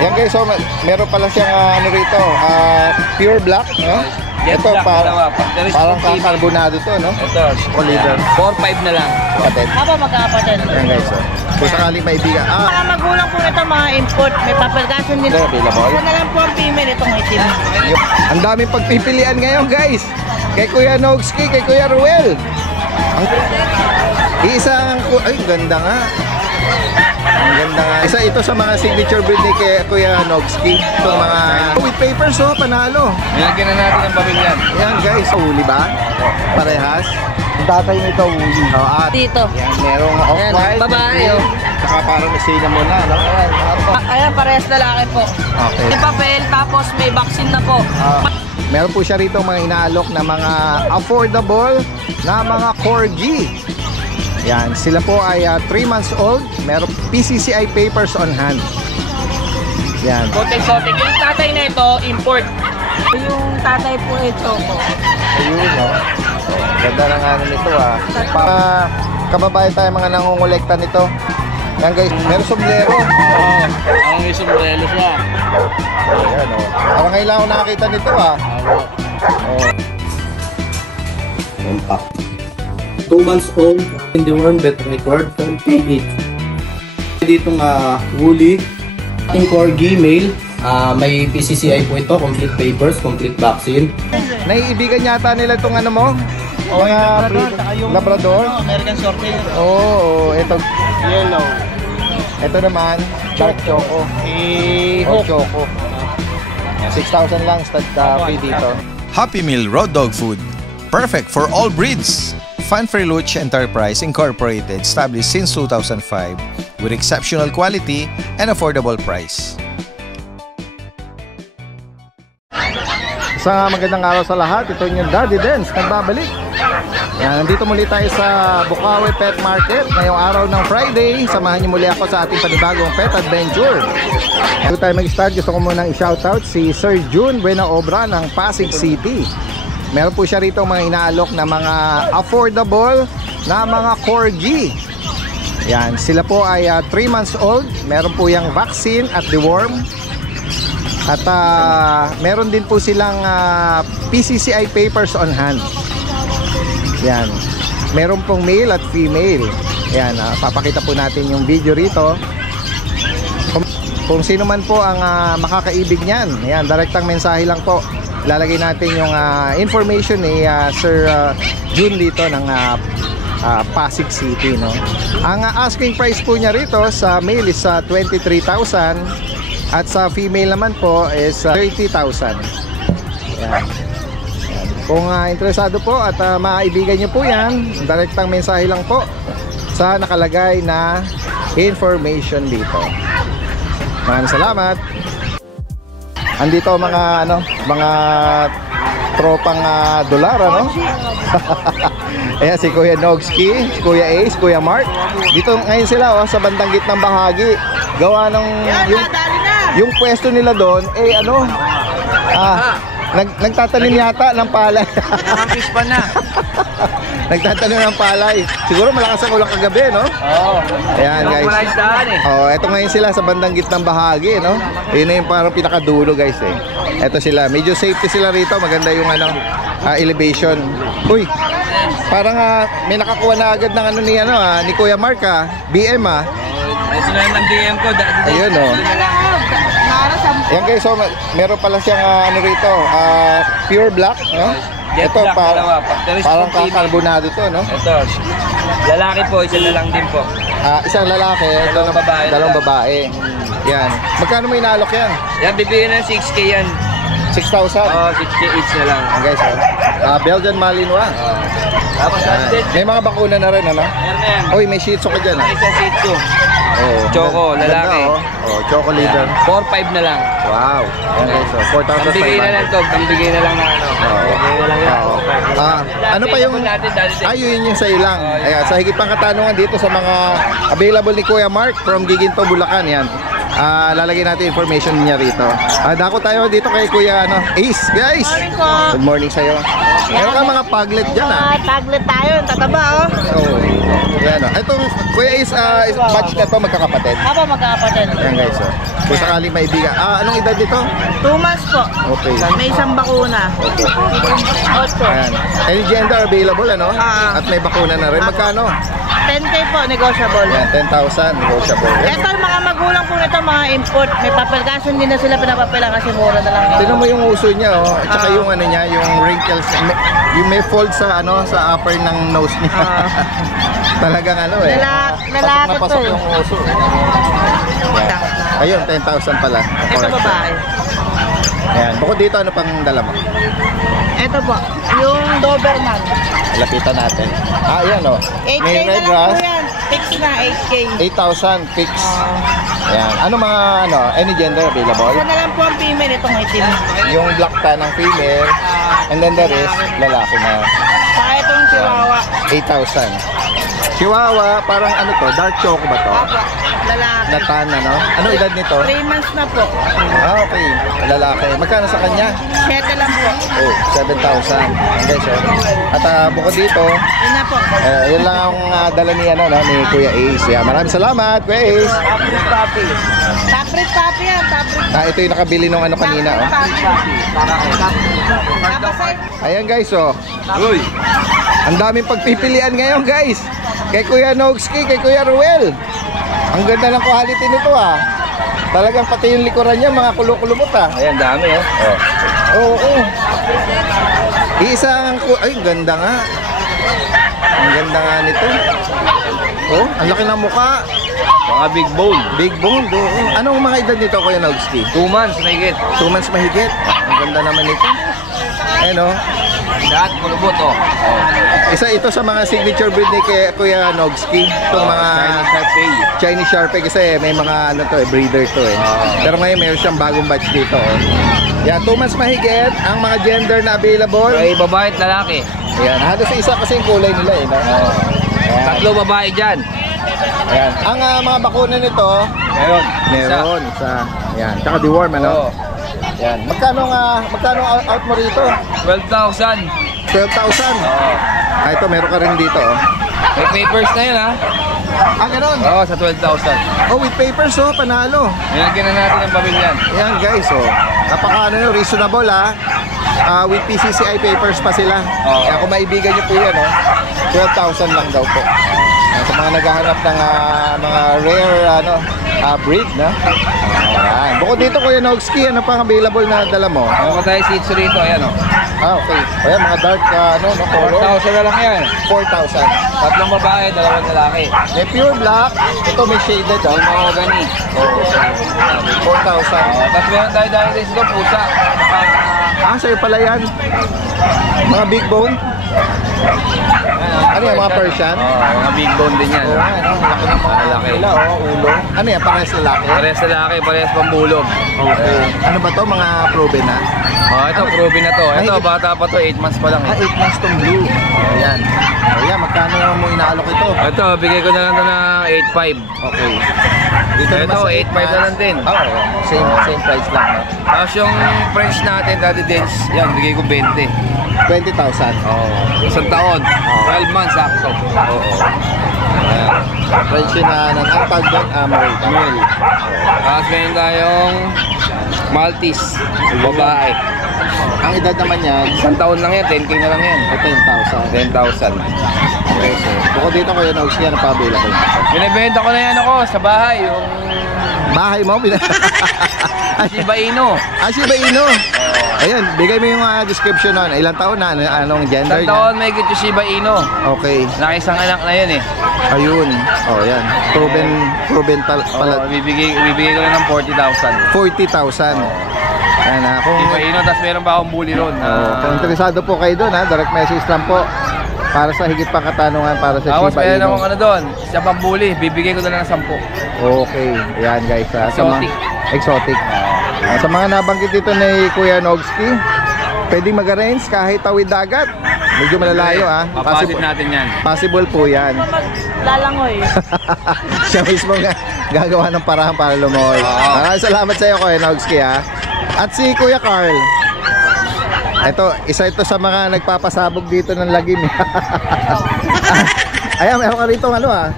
Yan guys, so meron pala siyang ano rito, pure black, no? Ito parang karbonado to, no? Ito, Oliver. 4-5 na lang. Kapatid. Ako magkakapatid. Yan guys, so. Kung sakaling maibigan. Mga magulang po ito, mga import. May papalgasan din. Ito, available. Ito na lang po ang female, itong itim. Ang daming pagpipilian ngayon guys. Kay Kuya Nogski, kay Kuya Ruel. Isang, ay ganda nga. Ang ganda nga. Isa ito sa mga signature breed ni Kuya Nogski. Itong mga with papers, oh, panalo. Nilagyan na natin ang pamilyan. Yan guys, huli ba? Parehas. Ang tatay nito, huli. At Dito. yan, merong off-white. Babae, oh. Saka parang cinnamon na, no? Ayan, parehas lalaki po. Okay. May papel, tapos may vaccine na po. Meron po siya rito mga inaalok na mga affordable na mga corgi. Yan, sila po ay 3 months old. Meron PCCI papers on hand. Yan. Sotik-sotik. Yung tatay na ito, import. Yung tatay po ay choco. Ayun, no? Ganda ng ano nito, Para kababayan tayo mga nangungulekta nito. Yan guys, meron sombrero. Oo, ang may sombrero siya. Ayan, oh. Parang ngayon lang ako nakakita nito, Oh. 2 months old in the worm vet record from PH. Ditong woolly ating corgi male, may PCCI po ito, complete papers, complete vaccine. Naiibigan yata nila itong ano mo? Mga Labrador? American Shorthair. Oo, ito Yellow. ito naman dark choco. Or choco. 6,000 lang stud fee dito. Happy Meal Road Dog Food. Perfect for all breeds. Fanfare Luch Enterprise Incorporated, established since 2005 with exceptional quality and affordable price. Isang magandang araw sa lahat. Ito yung Daddy Dens, nagbabalik. Yan, nandito muli tayo sa Bukawi Pet Market ngayong araw ng Friday. Samahan niyo muli ako sa ating panibagong pet adventure. Bago tayo mag-start, gusto ko munang i-shoutout si Sir June Buena Obra ng Pasig City. Meron po siya rito mga inaalok na mga affordable na mga corgi. Yan, sila po ay 3 months old. Meron po yung vaccine at deworm. At meron din po silang PCCI papers on hand. Yan. Meron pong male at female. Yan, papakita po natin yung video rito. Kung sino man po ang makakaibig niyan, yan, direktang mensahe lang po. Lalagay natin yung information ni Sir June dito ng Pasig City, no? Ang asking price po niya rito sa male is 23,000 at sa female naman po is 30,000. Yan. Kung interesado po at maaibigan niyo po yan, direktang mensahe lang po sa nakalagay na information dito. Maraming salamat. Andito mga mga tropang dolar, ano? Ayan si Kuya Nogski, si Kuya Ace, Kuya Mark. Dito ngayon sila sa bandang gitnang bahagi. Gawa ng yung pwesto nila doon nagtatanim yata ng palay. Nakakis pa na. Nagtatanim ng palay. Siguro malakas ang ulang kagabi, no? Oo. Ayan guys. Eto ngayon sila sa bandang gitnang bahagi, no? Yun na yung parang pinakadulo guys Eto sila. Medyo safety sila rito. Maganda yung elevation. Uy, parang may nakakuha na agad ng ni Kuya Mark BM Ito na ng BM ko. Ayun Yan guys, so meron pala siyang rito, pure black, no? Ito parang karbonado to, no? Ito, lalaki po, isa na lang din po. Isang lalaki, dalawang babae. Yan. Magkano mo inaalok yan? Yan, bibigyan ng 6K yan. 6,000? Oo, 6K each na lang. Guys, Belgian Malinois. Tapos may mga bakuna na rin, ano? Meron na yan. Uy, may shih tzu ka dyan, Isa Shih Tzu. Choco, lalaki. Choco leader. 4-5 na lang. Wow. Yan guys, 4,500. Pambigay na lang to, pambigay na lang na ano pa yung yun yung sa'yo lang. Ayan, sa higit pang katanungan dito sa mga available ni Kuya Mark from Giginto, Bulacan, yan. Lalagay natin information niya rito. Dako tayo dito kay Kuya Ace, guys. Good morning sa'yo. Meron ka mga paglet dyan Paglet tayo, tataba yan Itong Kuya is batch na to, magkakapatid. Apo, magkakapatid. Ayan guys, oh. Kung sakali maibigan. Anong edad dito? 2 months po. Okay. May isang bakuna. 8. Ayan. Any gender available, ano? Ah. At may bakuna na rin. Magkano? 10K po, negotiable. Ayan, 10,000. Negotiable. Ito, yung mga magulang po nito, mga import. May papel. Kaso hindi na sila pinapapela kasi mura na lang. Tignan mo yung uso niya, oh. At saka yung ano niya, yung wrinkles. Yung may fold sa ano, sa upper ng nose niya. Talagang ano eh. Lalaki pasok na pasok to eh. yung uso. Ayun, 10,000 pala. Ito babae. Ayan. Bukod dito, ano pang dala mo? Ito po, yung Doberman. Lapitan natin. Ayan oh. 8K May na red lang po grass. yan. Fix na, 8K. 8,000 fix. Ayan. Ano mga ano, any gender available? Isa na lang po ang female, itong itim. Yung black tan ng female. And then the rest, lalaki na. Saka itong Chihuahua. 8,000. Chihuahua, parang ano to? Dark choco ba to? Apo, lalaki. Na tan, ano? Ano edad nito? 3 months na po. Okay. Lalaki. Magkano sa kanya? 7 lang po. Oh, 7,000. Okay, so. At bukod dito, Yun na po. yun lang ang dala ni, ano, no, ni Kuya Ace. Yeah, maraming salamat, Kuya Ace. Taprit papi yan, taprit. Ito yung nakabili nung ano kanina, oh. Tapos Ayan guys, oh. Uy. Ang daming pagpipilian ngayon, guys. Kay Kuya Nogski, kay Kuya Ruel. Ang ganda ng quality nito, ah. Talagang pati yung likuran niya, mga kulo-kulumot, ah. Ayan, dami oh. Oo, oo. Isang, ay, ganda nga. Ang ganda nga nito. Oh, ang laki ng mukha. Mga big bone. Big bone, oo. Anong mga edad nito, Kuya Nogski? 2 months, mahigit. 2 months mahigit. Ang ganda naman nito. Ano? Lahat kulubot oh. Isa ito sa mga signature breed ni Kuya Nogski. Itong mga Chinese Taipei. Chinese Sharpei kasi may mga ano to eh, breeder to eh. Pero ngayon meron siyang bagong batch dito oh. Yan, 2 months mahigit. Ang mga gender na available. Ay, babae at lalaki. Ayan, halos isa kasi yung kulay nila eh. No? Ayan. 3 babae dyan. Ayan. Ang mga bakuna nito, Meron. meron isa. Ayan, tsaka deworm ano. Oo. Ayan. Magkano out mo rito? 12,000. 12,000. Ito meron ka rin dito oh. May papers na yun ha. Ganun. Oo, sa 12,000. Oh, with papers oh, panalo. Nilagyan na natin ang pamilyan. Ayan guys, oh. Napaka ano, reasonable ah. With PCCI papers pa sila. Oo. Kaya kung maibigan nyo po yan, oh, 12,000 lang daw po. Sa mga naghahanap ng mga rare breed, na. Ayan. Bukod dito, Kuya Nogski, ano pang available na dala mo? Ano pa tayo Shih Tzu rito? Ayan o. Okay. Ayan, mga dark, color. 4,000 na lang yan. 4,000. 3 babae, 2 lalaki. May pure black. Ito may shaded, oh. Yung mga gani. 4,000. Tapos meron tayo dahil dito, pusa. Sa'yo pala yan. Mga big bone. Ano yan, mga Persian? Oo, mga big bone din yan. Oo, ano, laki ng mga Malaki. nila, oh, ulo. Ano yan, parehas lalaki? Parehas lalaki, parehas pambulog. Okay. Ano ba to, mga proven na? Ito, proven na to. Ito, Mahigit- bata pa to, 8 months pa lang. 8 months tong blue. Ayan. Ayan, magkano mo inaalok ito? Ito, bigay ko na lang to ng 8,500. Okay. Dito Ito, naman sa 8,500 na lang din. Oo, same price lang. No? Tapos yung French natin, Daddy Dens, yan, bigay ko 20. 20,000. Oo. Isang taon. 12 months, sakto. Oo. Ayan. French na ang tag doon, American. Male. Tapos meron tayong Maltese, babae. Ang edad naman yan, Isang taon lang yan, 10K na lang yan. 10,000. 10,000. Okay, so, bukod dito Kuya Nogski, ano pa available? Binibenta ko na yan ako sa bahay, yung Bahay mo? Shiba Inu. Shiba Inu. Ayun, bigay mo yung description nun. Ilang taon na? Anong gender Isang niya? taon may yung Shiba Inu. Okay. Nakisang anak na yun eh. Ayun. Oh, yan. Proven pala. Oo, bibigay ko na ng 40,000. 40,000. Yan ha. Kung, Shiba Inu, tapos meron pa akong bully ron. kung interesado po kayo doon ha, direct message lang po. Para sa higit pang katanungan para sa Tapos Shiba meron Inu. akong ano doon, siya pang bully, bibigay ko na ng 10. Okay. Yan guys. Sa mga, Exotic. exotic. Sa mga nabanggit dito ni Kuya Nogski, pwedeng mag-arrange kahit tawid dagat. Medyo malalayo ha. Papasit natin yan. Possible po yan. Lalangoy. Siya mismo nga gagawa ng paraan para lumoy. Maraming salamat sa iyo, Kuya Nogski ha. At si Kuya Carl. Isa ito sa mga nagpapasabog dito ng lagim. Ayan, meron ka rito ano ha.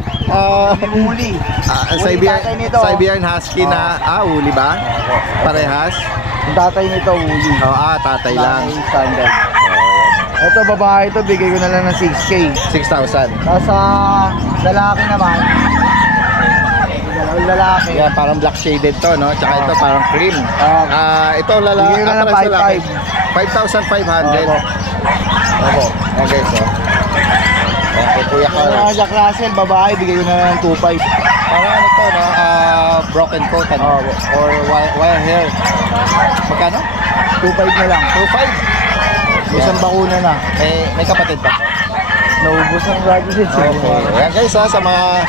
Huli. Siberian Husky na, uli ba? Parehas? Yung tatay nito, huli. Tatay lang. Standard. Ito, babae ito, bigay ko na lang ng 6K. 6,000. Tapos sa lalaki naman, dalawang lalaki. Yan, parang black shaded to, no? Tsaka ito parang cream. Ito lalaki. Bigay ko na ng 5,500. Opo. Okay, so. Okay, Kuya Carl. Mga Jack Russell, babae, bigay ko na lang ng 2.5. Parang ano to, no? Broken coat, ano? Or wire hair. Magkano? 2.5 na lang. 2,500. Isang bakuna na. May kapatid pa. Naubos ang graduate. Okay. Ayan guys, sa mga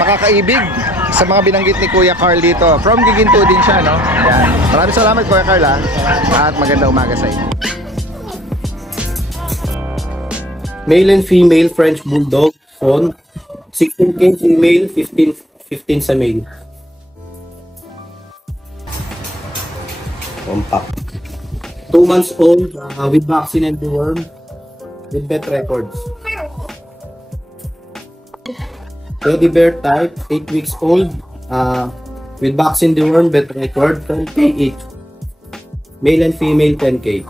makakaibig sa mga binanggit ni Kuya Carl dito. From Giginto din siya, no? Ayan. Maraming salamat Kuya Carl, at magandang umaga sa inyo. Male and female French Bulldog, phone. 16K female, 15 sa male. Compact. 2 months old, with vaccine and deworm, with vet records. Teddy bear type, 8 weeks old, with vaccine deworm, vet record, 10K each. Male and female, 10K.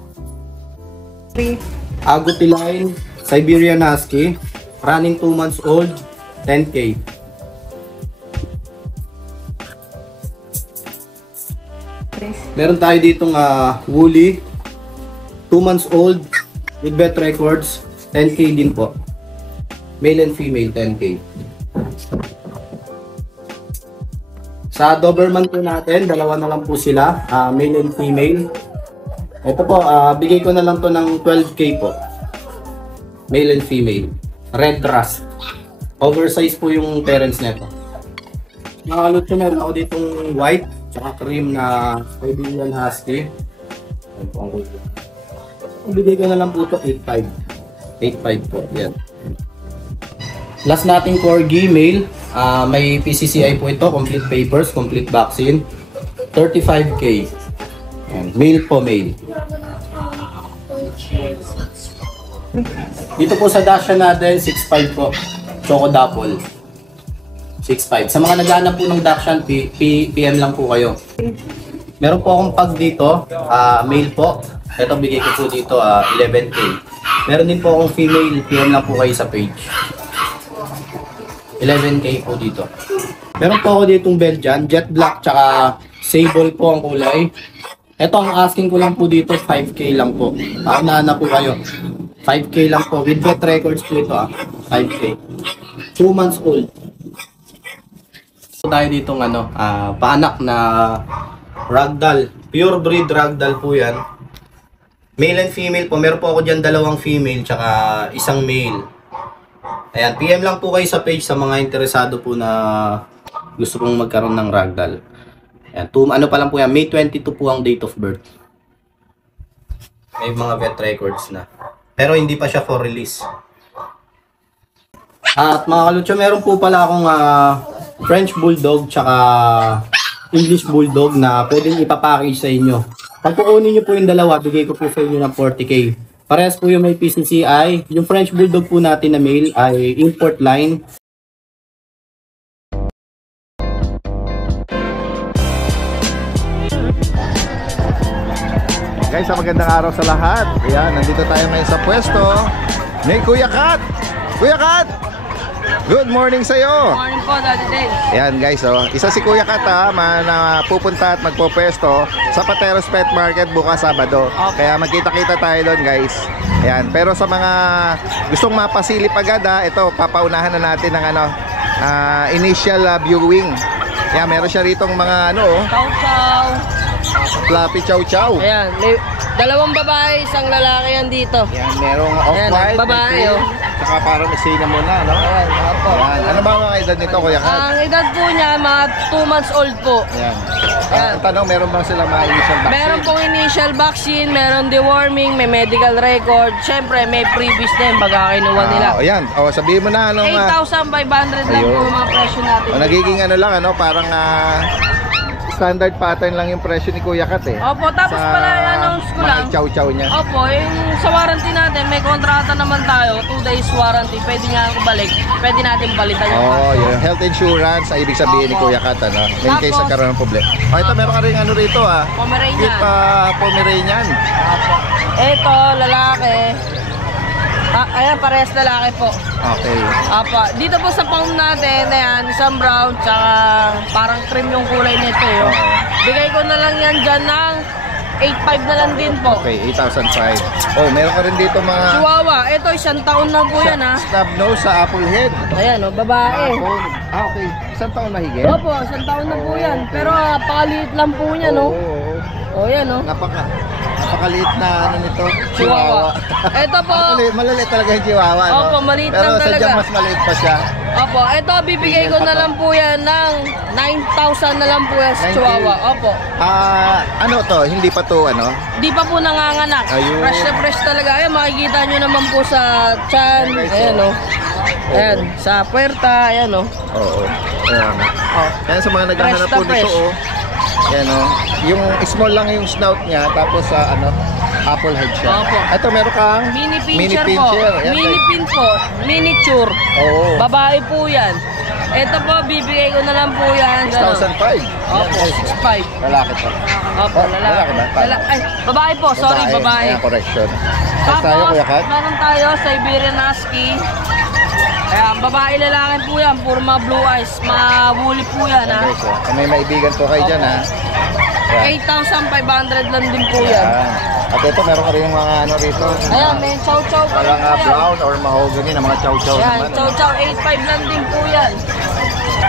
Agouti line, Siberian Husky, running 2 months old, 10K. Meron tayo ditong woolly, 2 months old, with vet records, 10K din po. Male and female, 10K. Sa Doberman po natin, dalawa na lang po sila, male and female. Ito po, bigay ko na lang to ng 12K po. Male and female. Red Rust. Oversize po yung parents nito. Nakalot ko, meron ako ditong white, tsaka cream na Siberian Husky. Ayan po ang kulay. Bigay ko na lang po ito 8.5. 8.5 po, yan. Last nating corgi, male. May PCCI po ito, complete papers, complete vaccine. 35K. Ayan. Male po, male. Dito po sa Dasha natin, 6.5 po. Choco Dapple. 6.5. Sa mga naghahanap po ng Dachshund, PM lang po kayo. Meron po akong pag dito, male po. Ito bigay ko po dito, 11K. Meron din po akong female, PM lang po kayo sa page. 11K po dito. Meron po ako ditong Belgian, jet black, tsaka sable po ang kulay. Ito ang asking ko lang po dito, 5K lang po. Naana po kayo. 5K lang po. With vet records po ito, 5K. 2 months old. Tayo ditong paanak na ragdoll, pure breed ragdoll po yan, male and female po. Meron po ako dyan dalawang female tsaka isang male. Ayan, PM lang po kayo sa page sa mga interesado po na gusto pong magkaroon ng ragdoll. Ayan, ano pa lang po yan, May 22 po ang date of birth. May mga vet records na, pero hindi pa siya for release. At mga kalutso, meron po pala akong French Bulldog tsaka English Bulldog na pwedeng ipapackage sa inyo. Pag kukunin nyo po yung dalawa, bigay ko po sa inyo ng 40K. Parehas po yung may PCCI. Yung French Bulldog po natin na male ay import line. Guys, magandang araw sa lahat. Ayan, nandito tayo ngayon sa pwesto ni Kuya Kat. Kuya Kat! Good morning sa'yo! Morning po, Daddy Dave. Ayan guys, isa si Kuya Kat na pupunta at magpo-pwesto sa Pateros Pet Market bukas Sabado. Kaya magkita-kita tayo doon guys. Ayan, pero sa mga gustong mapasilip agad ito, papaunahan na natin ng initial viewing. Ayan, meron siya ritong mga Chow chow. Fluffy Chow Chow. Ayan, may dalawang babae, isang lalaki yan dito. Ayan, merong Ayan, off-white, babae, saka parang may cinnamon na, no? Ayan, opo. Ayan. Ano ba mga edad nito, Kuya Kat? Ang edad po niya, mga 2 months old po. Ayan. Ayan. Ang tanong, meron bang sila mga initial vaccine? Meron pong initial vaccine, meron deworming, may medical record. Siyempre, may previous din, baga kinuha nila. Ayan, sabihin mo na, 8,500 lang po ayun. mga presyo natin. Nagiging lang, parang standard pattern lang yung presyo ni Kuya Kat eh. Opo, tapos pala i-announce ko lang. Mga chow-chow niya. Opo, yung sa warranty natin, may kontrata naman tayo, 2 days warranty, pwede nga ako balik, pwede natin palitan yung Oh, part. yung health insurance ay ibig sabihin ni Opo. Kuya Kat, ano? In case Tapos- nagkaroon ng problema. Oh, ito meron ka rin ano rito ah. Pomeranian. Cute Pomeranian. Opo. Ito, lalaki. Ayan, parehas lalaki po. Okay. Apa, dito po sa pound natin, ayan, isang brown, tsaka parang cream yung kulay nito eh. Oo. Bigay ko na lang yan dyan ng 8.5 na lang din po. Okay, 8,005. Oh, meron ka rin dito mga Chihuahua, ito isang taon na po yan ha. snub nose sa apple head. Ayan o, babae. Okay. Isang taon mahigit? Opo, isang taon na po yan. Pero pakaliit lang po niya no. Oo. O yan o. Napakaliit na ano nito. Chihuahua. Ito po. Maliliit talaga yung Chihuahua, no? Opo, maliit Pero lang talaga. sadyang mas maliit pa siya. Opo, ito bibigay ko na lang po yan ng 9,000 na lang po yan sa 9K. Chihuahua. Opo. Ano to? Hindi pa to, ano? Di pa po nanganganak. Ayun. Fresh na fresh talaga. Ayan, makikita nyo naman po sa chan. Ayan, guys, Ayan o. Ayan, sa puerta. Ayan o. Oo. Ayan. Yan sa mga naghahanap Fresh na po nito, fresh. oh. Yan, oh. Yung small lang yung snout niya, tapos sa apple head siya. Opo. Ito, meron kang Mini pincher po. pincher. Yan, Mini guys. pin po. Miniature. Oo. Babae po yan. Ito po, bibigay ko na lang po yan. 6,005. Opo, 6.5. Lalaki to. Opo, Oh, lalaki ba? Tama. Ay, babae po. Sorry, babae. Ayan, correction. Tapos tayo, Tapos, Kuya Kat. meron tayo Siberian Husky. Ayan, babae lalaki po yan. Puro mga blue eyes. Mawuli po yan, Ayan, ha. guys, oh. May maibigan po kayo dyan, ha. Ayan. 8,500 lang din po yan. Ayan. At ito, meron ka rin yung mga ano rito. Ayan, may chow-chow pa rin Parang po yan. brown or mahogany na mga chow-chow Ayan, naman. chow-chow 8.5 lang din po yan.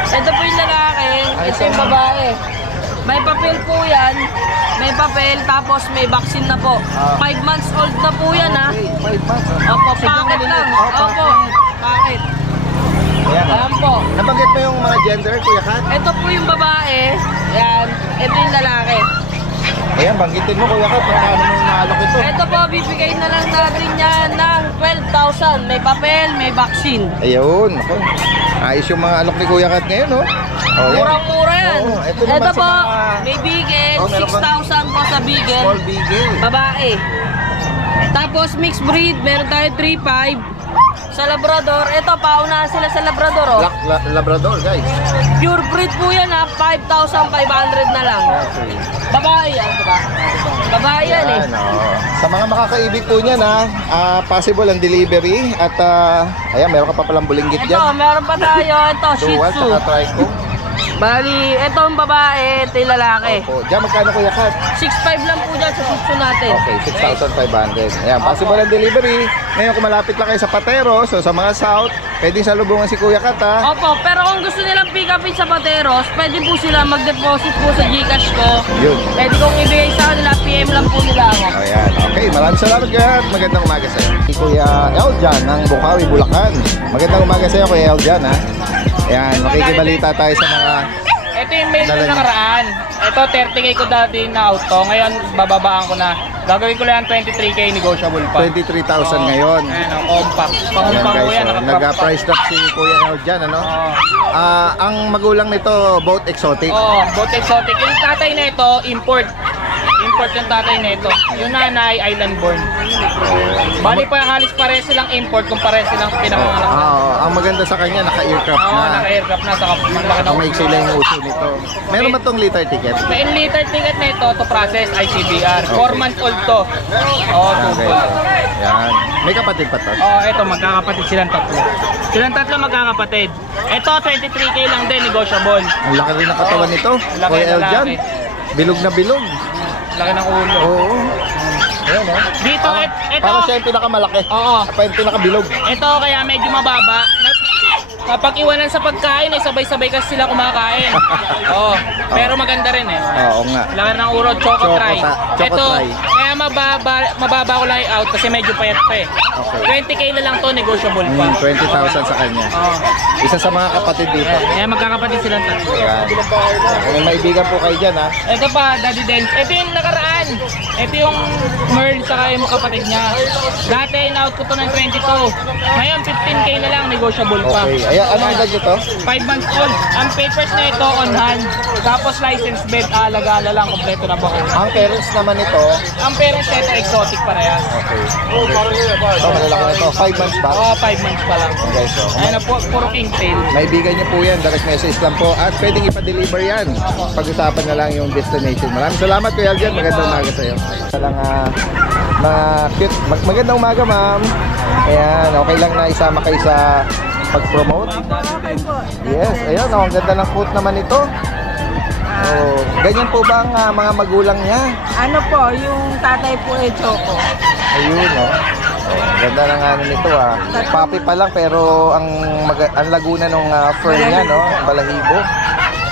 Ito po yung lalaki, ito yung babae. May papel po yan. May papel, tapos may vaccine na po. 5 months old na po yan, ha. Okay, 5 months. Opo, packet lang. Opo, packet. Ayan, oh. Ayan po. Nabanggit mo yung mga gender, Kuya Kat? Ito po yung babae. Ayan, ito yung lalaki. Ayan, banggitin mo, Kuya Kat, magkano mo naalok ito? Ito po, bibigay na lang natin yan ng 12,000. May papel, may vaccine. Ayun, ako. Ayos yung mga alok ni Kuya Kat ngayon, no? Oh, yan. Murang-mura yan. Oo, ito naman Ito sa po, mga- may bigel, Oh, meron kang- 6,000 po sa bigel. Small beagle. Babae. Tapos mixed breed, meron tayo 3.5. Sa Labrador, ito paunahan sila sa Labrador oh. Black Labrador, guys. Pure breed po yan ha, 5,500 na lang. Okay. Babae yan, diba? Babae yan eh. Yan, oh. Sa mga makakaibig po niyan, possible ang delivery. At, ayan, meron ka pa palang bulinggit Ito, dyan. meron pa tayo, ito, Shih Dual, Tzu. saka trico. Bali, ito ang babae, ito yung lalaki. Opo. Diyan, magkano, Kuya Kat? 6.5 lang po dyan sa Shih Tzu natin. Okay, 6,500. Ayan, possible ang delivery. Ngayon, kung malapit lang kayo sa Patero, so sa mga South, pwedeng salubungan si Kuya Kat, ha? Opo, pero kung gusto nilang pick upin sa Pateros, pwede po sila mag-deposit po sa Gcash ko. Yun. Pwede kong ibigay sa kanila, PM lang po nila ako. Ayan, okay. Maraming salamat, Kuya Kat. Magandang umaga sa iyo. Si Kuya Eljan ng Bukawi, Bulacan. Magandang umaga sa iyo, Kuya Eljan, ha? Ayan, makikibalita tayo sa mga... Ito yung mail Dala na niyo. nakaraan. Ito 30k ko dati na auto. Ngayon bababaan ko na. Gagawin ko lang 23k negotiable pa. 23,000 ngayon. Ayan, compact. Ayan, Pangumpang ko guys, yan. oh. Naka-crop Nag-price drop si Kuya Eljan, ano? Oo. Ang magulang nito, both exotic. Oo, both exotic. Yung tatay na ito, import. Import yung tatay na ito. Yung nanay, island born. Bali pa halos pare silang import kung pare silang pinakanganak. Ang maganda sa kanya, naka-aircraft Oo, na. naka-aircraft na. Saka malaki na Ang maiksi lang yung uso nito. Meron ba tong liter ticket? May in-liter ticket na ito to process ICBR. 4 months old to. Oo, Ayan, 2 guys. Yan. May kapatid pa to. Oh, ito magkakapatid silang tatlo. Silang tatlo magkakapatid. Ito 23k lang din negotiable. Ang laki rin ng katawan nito. Laki Kuya na Eljan. laki. Bilog na bilog. Laki ng ulo. Oo. Ayan, oh. Dito ito. Parang siya yung pinakamalaki. Oo. Pa yung pinakabilog. Ito kaya medyo mababa. Kapag iwanan sa pagkain ay sabay-sabay kasi sila kumakain. Oo. Pero maganda rin eh. Oo nga. Laki ng uro, choco try. Choco Ito, try. kaya mababa ko lang i-out kasi medyo payat pa eh. Okay. 20k na lang to, negotiable pa. 20,000 sa kanya. Oo. Isa sa mga kapatid dito. Kaya magkakapatid silang tatlo. Ayan. Kung may maibigan po kayo dyan, ha? Ito pa, Daddy Dance. Ito yung nakaraan. naman, ito yung Merl saka yung kapatid niya. Dati, in-out ko to ng 22. Ngayon, 15K na lang, negotiable pa. Okay. Ayan, anong edad nyo to? 5 months old. Ang papers na ito, on hand. Tapos license bed, alaga-ala lang, kompleto na ba ko. Ang parents naman ito, Ang parents nito, exotic parehas. okay. Ito, malalaki na ito. 5 months ba? Oo, 5 months pa lang. Okay, so, Ayan na po, puro king tail. maibigan nyo po yan, direct message lang po. At pwedeng ipa-deliver yan. Pag-usapan na lang yung destination. Maraming salamat Kuya Aljan. Magandang umaga sa iyo. Mga cute. Magandang umaga ma'am. Ayan, okay lang na isama kayo sa pag-promote. Yes, ayan. Ang ganda ng food naman ito. Oh, ganyan po ba ang mga magulang niya? Ano po, yung tatay po ay Choco. Ayun, oh. Ganda ng ano nito ah. Papi pa lang pero ang laguna ng fur niya, no? Balahibo.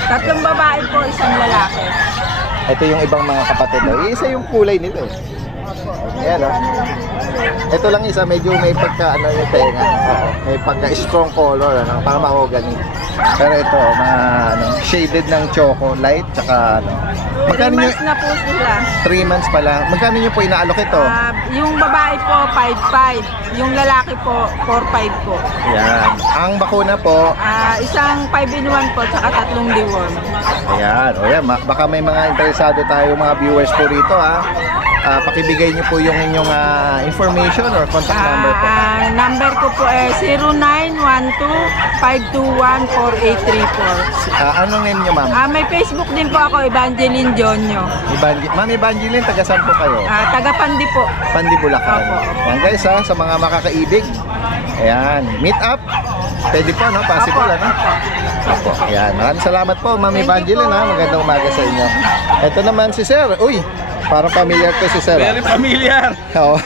3 babae po, 1 lalaki. Ito yung ibang mga kapatid. Oh. Isa yung kulay nito eh. Ayan, oh. Ito lang isa, medyo may pagka ano yung tenga. Oo. May pagka strong color, ano, para mahogany. Pero ito, mga ano, shaded ng choco light, tsaka ano. 3 Magkano nyo, months na po sila. 3 months pala. Magkano nyo po inaalok ito? Yung babae po, 5'5". Yung lalaki po, 4'5 po. Ayan. Ang bakuna po, Isang 5-in-1 po, tsaka 3 deworm. ayan. O yan, baka may mga interesado tayo mga viewers po rito ha. Pakibigay nyo po yung inyong information or contact number po. Number ko po Anong 0912-521-4834. name nyo ma'am? May Facebook din po ako, Evangeline Jonyo. Ma'am Evangeline, taga saan po kayo? Taga Pandi po. Pandi, Bulacan. Opo. Yan guys ha, sa mga makakaibig. Ayan, meet up. Pwede po, no? Possible, ano? Opo. Ayan, maraming salamat po, Ma'am Thank you Evangeline, po. ha? Magandang umaga sa inyo. Ito naman si Sir. Uy, parang familiar to si Sir. Very familiar. Oo.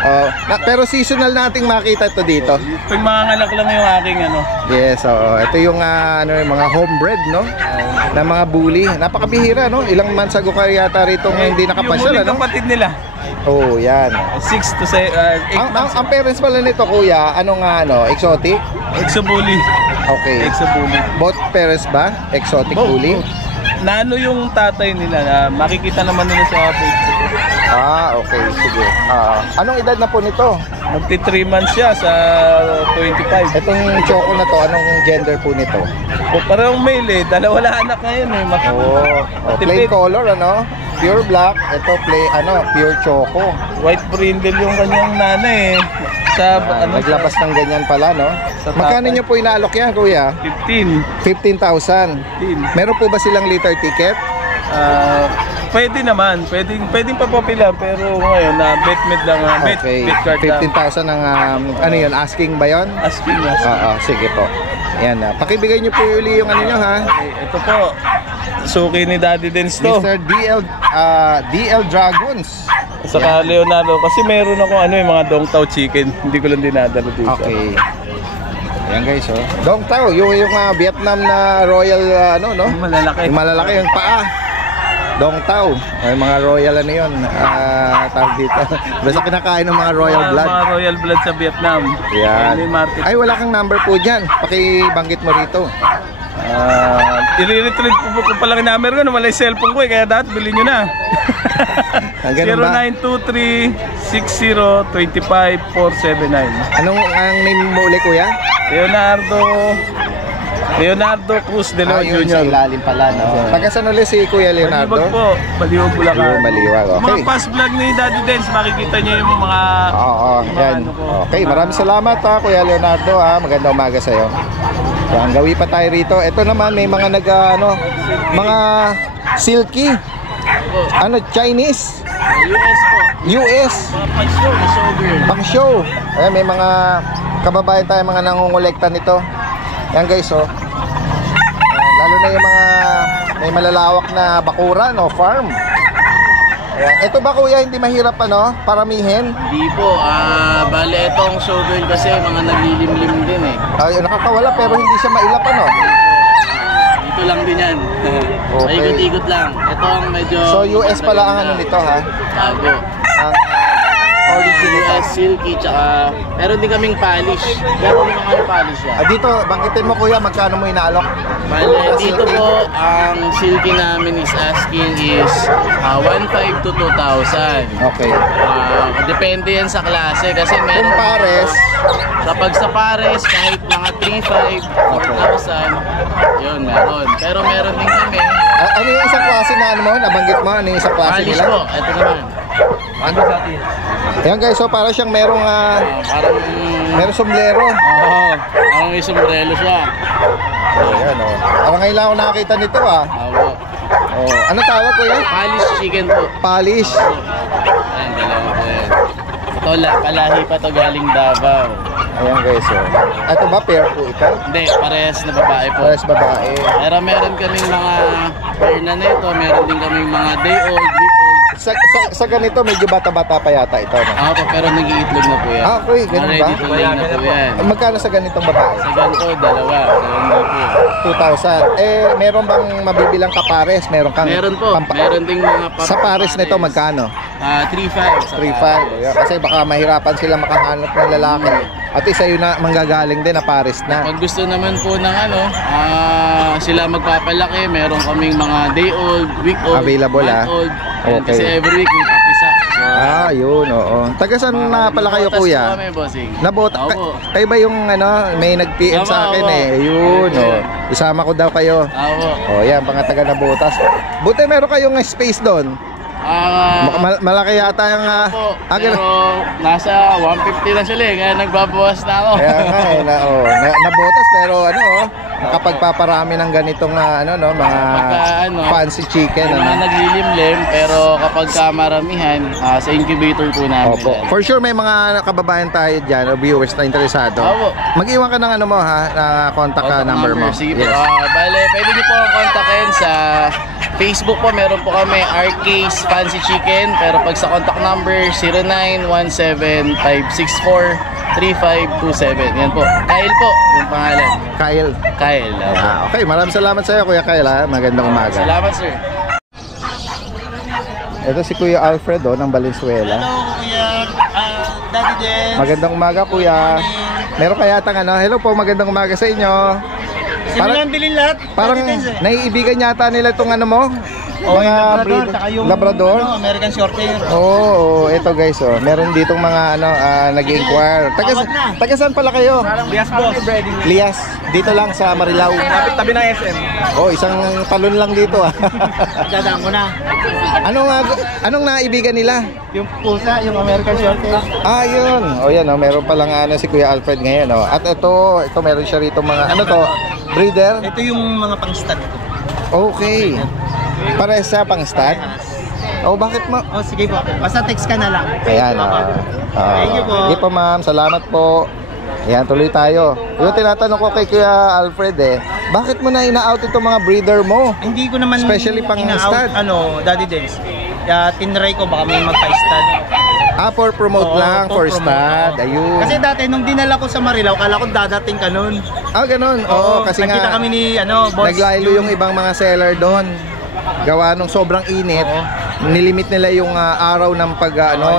Oh. Pero seasonal nating makita ito dito. Pag mga anak lang yung aking ano. Yes, oo. Ito yung ano, yung mga homebred, no? Na mga bully. Napakabihira, no? Ilang months ago kayo yata rito hindi nakapasyal, ano? kapatid nila. Oh, yan. 6 to 8 Ang parents pala nito, kuya, anong ano, exotic? Exobully. Okay. Exobully. Both parents ba? Exotic bully? Nano yung tatay nila na makikita naman nila sa Facebook. Okay. Sige. Anong edad na po nito? Magti 3 months siya sa 25. Itong choco na to, anong gender po nito? Parang male eh. Wala anak ngayon eh. Plain color, ano? Pure black. Ito, pure choco. White brindle yung kanyang nanay eh. Sa Naglabas ng ganyan pala, no? Sa Magkano tatay. nyo po inaalok yan, kuya? 15. 15,000. 15. Meron po ba silang liter ticket? Pwede naman. Pwedeng papapila pero ngayon na bet lang. Okay. Bet card lang. 15,000 ang, ano yun, asking ba yun? Asking na. Sige po. Ayan, pakibigay nyo po uli yung ano nyo, ha? Ito po. Suki ni Daddy Dens to. Mr. DL Dragons. Saka Leonardo. Kasi meron ako yung mga Dongtao chicken. Hindi ko lang dinadala dito. Okay. Ayan guys, oh. Dong Tao, yung Vietnam na royal, no? Malalaki. Yung malalaki, yung paa. Dong Tao. Ay, mga royal ano yun. Tawag dito. Basta kinakain ng mga royal blood. Mga royal blood sa Vietnam. Yan. May market. Ay, wala kang number po dyan. Pakibanggit mo rito. I-retrieve ko pala yung number ko. Wala yung cellphone ko kaya dapat bilhin nyo na. Ganun ba? 0923-6025-479. Anong ang name mo ulit, kuya? Leonardo Cruz de Leon Yun sa Jr. ilalim pala, no? Taga saan ulit si Kuya Leonardo? Baliwag po. Baliwag, Bulacan. Yung Baliwag, okay. Mga past vlog ni Daddy Dens, makikita nyo yung mga... Oo, yan. ano po. Okay, maraming salamat ha, Kuya Leonardo ha. Magandang umaga sa'yo. Yan, gawi pa tayo rito. Ito naman, may mga mga silky. Chinese? US po. US. Pag-show, sober. Pang show. Ayan, may mga kababayan tayo, mga nangungulekta nito. Yan guys, oh. Ayan, lalo na yung mga may malalawak na bakuran o farm. Ayan. Ito ba kuya, hindi mahirap paramihin? Hindi po, bale itong sovereign kasi mga naglilimlim din eh. Ay, nakakawala pero hindi siya mailap Dito lang din yan. Okay. Paikot-ikot lang. Ito ang medyo... So US pala ang ano nito ha? Bago. Ang Origin ito. Silky, tsaka meron din kaming polish. Meron din mga polish yan. Dito, bangkitin mo kuya, magkano mo inaalok? Bale, dito po, ang silky namin is asking is 1,500 to 2,000. Okay. Depende yan sa klase kasi meron Kung pares, kapag sa pares, kahit mga 3,500, 4,000, yun, meron. Pero meron din kami. ano yung isang klase na ano mo, nabanggit mo, ano yung isang klase Polish nila? po, ito naman. Ayan guys, so para siyang merong, Parang, merong sombrero. parang may sombrero siya. Ayan o. Parang ngayon lang ako nakakita nito Apo. Oh, ano tawag kuya? Polish chicken po. Polish. Ayan, dalawa po yan. Ito, palahi pa to galing Davao. Ayan guys, oh. Ito ba pair po ito? Hindi, parehas na babae po. Pares babae. Pero meron kaming mga pair na nito, meron din kaming mga day old, week old. Sa ganito, medyo bata-bata pa yata ito, no? Ako po, pero nag-iitlog na po yan. Okay, ganun ba? Ready to lay na po yan. Magkano sa ganitong babae? Sa ganito, dalawa po. 2,000. Meron bang mabibilang kapares? Meron kang Meron po, meron ding mga Sa pares nito, magkano? 3,500. 3,500. Yeah, kasi baka mahirapan sila makahanap ng lalaki. At isa yun na manggagaling din na pares na. Pag gusto naman po ng sila magpapalaki, meron kaming mga day old, week old, Available, month old. Ayan, Okay. Kasi every week may papisa. So, Yun, oo. Taga saan na pala kayo, butas po kuya? kami, bossing. Nabota. Opo. Kayo ba yung may nag-PM sa akin Opo. Yun, oh. Isama ko daw kayo. Opo. Oh, yan, mga taga Nabotas. Buti meron kayong space doon. Malaki yata yung Pero nasa 150 na sila kaya nagbabawas na ako. Kaya nga nabotas pero nakapagpaparami ng ganitong mga fancy chicken. Yung mga naglilimlim, pero kapag maramihan, sa incubator po namin. Opo. For sure may mga kababayan tayo dyan o viewers na interesado. Opo. Mag-iwan ka ng contact number mo. Sige po. Yes. Bale, pwede niyo po akong kontakin sa Facebook po. Meron po kami RK's Fancy Chicken. Pero pag sa contact number 0917-564-3527. Yan po. Kyle po yung pangalan. Kyle. Kyle. Okay, maraming salamat sa iyo Kuya Kyle. Magandang umaga. Salamat, sir. Ito si Kuya Alfred ng Valenzuela. Hello, Kuya. Daddy Jen. Magandang umaga Kuya. Meron kaya hello po, magandang umaga sa inyo. Sino lang bilhin lahat? Parang naiibigan yata nila itong mo? Mga breed, Labrador, saka yung Labrador? American Shorthair. Ito guys, meron ditong mga nag-inquire. Taga saan pala kayo? Lias Boss. Lias, dito lang sa Marilao. Tabi ng SM. Isang talon lang dito Dadaan ko na. Anong naibigan nila? Yung pusa, yung American Shorthair. Yun. Yan meron palang si Kuya Alfred ngayon. At ito meron siya rito mga breeder. Ito yung mga pang-stud ko. Okay. Pares sa pang stud? Bakit mo? Sige po. Basta text ka na lang. Ayan. Thank you po. Sige po ma'am, salamat po. Ayan, tuloy tayo. Yung tinatanong ko kay Kuya Alfred bakit mo na ina-out itong mga breeder mo? Hindi ko naman Especially pang ina-out, stud. Daddy Dens. Tinry ko baka may magpa-stud. For promote lang, for promote, stud. Ayun. Kasi dati nung dinala ko sa Marilao, kala ko dadating ka nun. Ganun. Oo, kasi nakita nga kami ni boss. naglaylo yung ibang mga seller doon. Gawa nung sobrang init, nilimit nila yung araw ng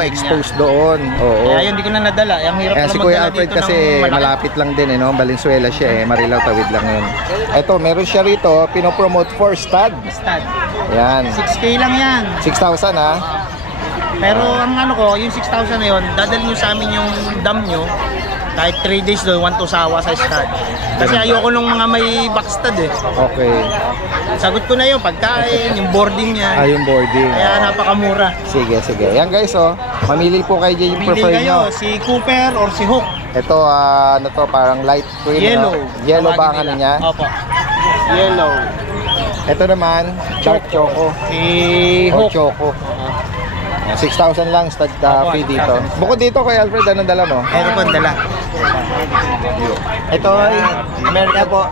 expose doon. Oo. Kaya yun, hindi ko na nadala. Ang hirap Si na Kuya magdala Alfred dito kasi ng malaki. malapit lang din Valenzuela siya Marilao tawid lang yun. Ito, meron siya rito, pinopromote for stud. Stud. Yan. 6K lang yan. 6,000 Pero ang yung 6,000 na yun, dadalhin nyo sa amin yung dam nyo. Kahit 3 days doon, 1 to sawa sa stud. Kasi ayoko nung mga may backstud Okay. Sagot ko na yung pagkain, yung boarding niya. Yung boarding. Kaya napakamura. Sige. Yan guys, mamili po kayo dyan yung Pili prefer kayo, nyo. si Cooper or si Hook. Ito, parang light green. Yellow. Yellow ba ang Tawagin nila. niya? Opo. Yellow. Ito naman, dark choco. Si Or Hook. choco. 6,000 lang stud fee dito. Bukod dito kay Alfred, anong dala mo? Meron po ang dala. Ito ay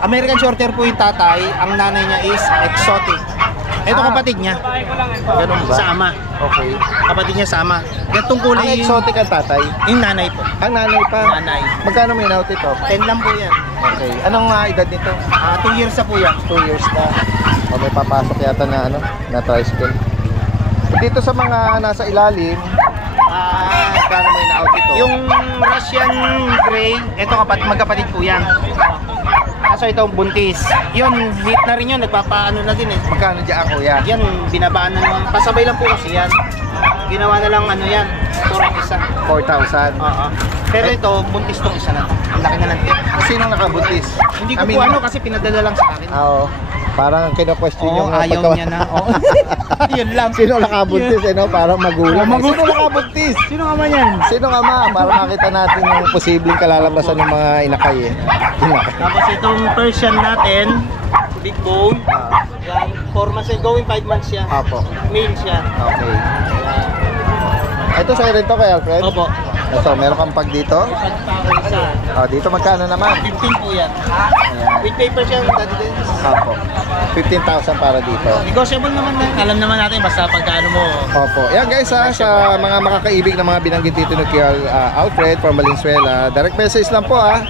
American Shorthair po yung tatay. Ang nanay niya is exotic. Ito kapatid niya. ganun ba? Sa ama. Okay. Kapatid niya sa ama. Gantong Ang kulay exotic ang tatay. yung nanay po. Ang nanay pa. Nanay. Magkano may in-out ito? 10 lang po yan. Okay. Anong edad nito? 2 years na po yan. 2 years na. May papasok yata na tricycle. Dito sa mga nasa ilalim, magkano out ito? Yung Russian Grey, ito magkapatid po yan. Kaso ito buntis. Yun, hit na rin yun, nagpapaano na din eh. Magkano dyan, kuya? Yan, binabaan na lang. Pasabay lang po kasi yan. Ginawa na lang ano yan, 4 isa. 4,000. Oo. Pero ito, buntis tong isa na to. Ang laki na lang din. Sino nakabuntis? Hindi ko po ano kasi pinadala lang sa akin. Oo. Parang kino-question yung ayaw pagka- niya na. Oo. Yun lang. Sino nakabuntis, eh, no? Parang magulang. Sino nakabuntis? Sino nga man yan? Sino nga ma? Para makita natin yung posibleng kalalabasan ng mga inakay eh. Inakay. Tapos itong Persian natin, big bone. Yan, 4 months and going 5 months siya. Apo. Male siya. Okay. Ito sa'yo rin to kay Alfred? Opo. Ito, meron kang pag dito? Isa. Oh, dito magkano naman? 15 po yan. Ayan. With paper siya, daddy din. Apo. 15,000 para dito. Negotiable naman na. Alam naman natin basta pagkaano mo. Opo. Yan guys ha, sa mga makakaibig na mga binanggit dito ni Kuya Alfred from Valenzuela, direct message lang po ha.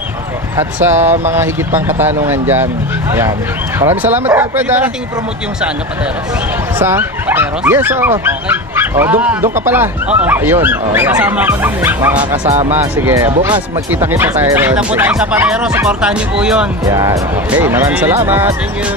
At sa mga higit pang katanungan dyan. Yan. Maraming salamat Kuya Alfred Pwede ha. ba nating promote yung sa ano, Pateros? Sa? Pateros? Yes, oo. Okay. Oh, doon ka pala. Oo. Ayun. Oh, yan. Kasama ko dun eh. Makakasama. Sige, bukas magkita-kita tayo ron. Kita po tayo sa Pateros. Supportahan niyo po yun. Yan. Okay, maraming salamat. Thank you.